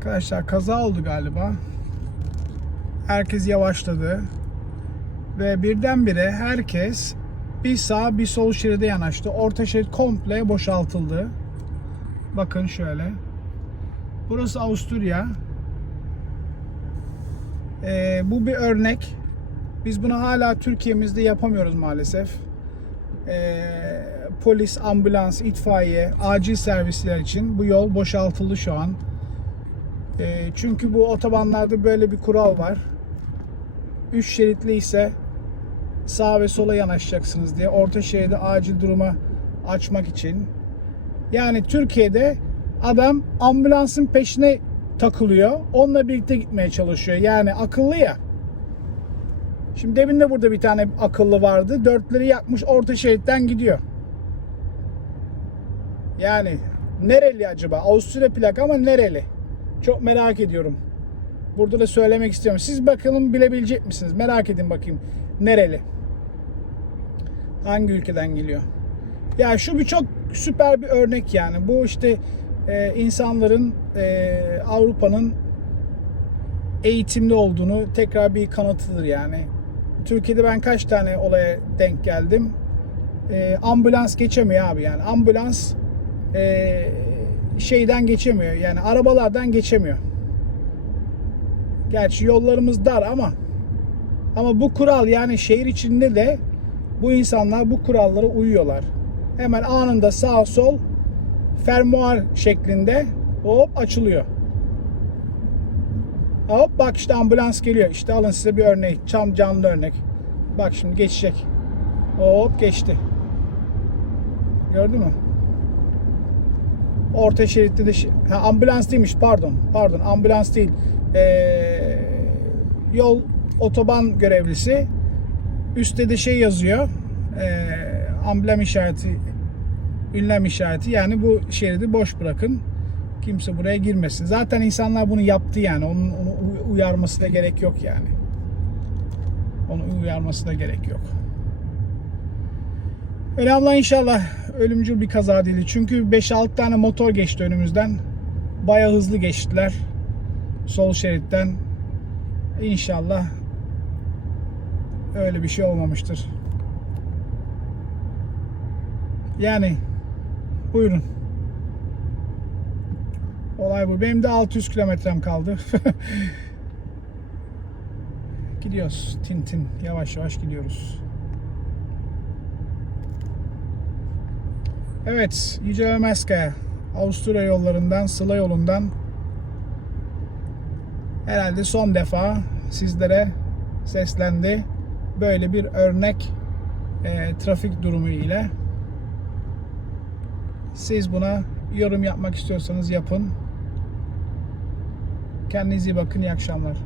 Arkadaşlar kaza oldu galiba. Herkes yavaşladı. Ve birdenbire herkes bir sağ bir sol şeride yanaştı. Orta şerit komple boşaltıldı. Bakın şöyle. Burası Avusturya. Ee, bu bir örnek. Biz bunu hala Türkiye'mizde yapamıyoruz maalesef. Ee, polis, ambulans, itfaiye, acil servisler için bu yol boşaltıldı şu an. Ee, çünkü bu otobanlarda böyle bir kural var. 3 şeritli ise sağa ve sola yanaşacaksınız diye. Orta şeridi acil duruma açmak için. Yani Türkiye'de adam ambulansın peşine takılıyor. Onunla birlikte gitmeye çalışıyor. Yani akıllı ya. Şimdi demin de burada bir tane akıllı vardı. Dörtleri yakmış orta şeritten gidiyor. Yani nereli acaba? Avusturya plak ama nereli? Çok merak ediyorum. Burada da söylemek istiyorum. Siz bakalım bilebilecek misiniz? Merak edin bakayım. Nereli? Hangi ülkeden geliyor? Ya şu bir çok süper bir örnek yani. Bu işte e, insanların e, Avrupa'nın eğitimli olduğunu tekrar bir kanıtıdır yani. Türkiye'de ben kaç tane olaya denk geldim. E, ambulans geçemiyor abi yani. Ambulans e, şeyden geçemiyor yani arabalardan geçemiyor. Gerçi yollarımız dar ama ama bu kural yani şehir içinde de bu insanlar bu kurallara uyuyorlar. Hemen anında sağ sol fermuar şeklinde hop açılıyor. Hop bak işte ambulans geliyor. İşte alın size bir örnek. Çam canlı örnek. Bak şimdi geçecek. Hop geçti. Gördün mü? Orta şeritte de ambulans değilmiş pardon. Pardon ambulans değil. Ee, yol otoban görevlisi. Üstte de şey yazıyor. Ee, amblem işareti ünlem işareti. Yani bu şeridi boş bırakın. Kimse buraya girmesin. Zaten insanlar bunu yaptı yani. Onun onu uy- uyarması da gerek yok yani. Onu uyarması da gerek yok. Öyle Allah inşallah ölümcül bir kaza değil. Çünkü 5-6 tane motor geçti önümüzden. Baya hızlı geçtiler. Sol şeritten. İnşallah öyle bir şey olmamıştır. Yani buyurun. Olay bu. Benim de 600 kilometrem kaldı. gidiyoruz. Tin tin. Yavaş yavaş gidiyoruz. Evet. Yüce Ömeskaya. Avusturya yollarından, Sıla yolundan herhalde son defa sizlere seslendi. Böyle bir örnek e, trafik durumu ile siz buna yorum yapmak istiyorsanız yapın. Kendinize iyi bakın. İyi akşamlar.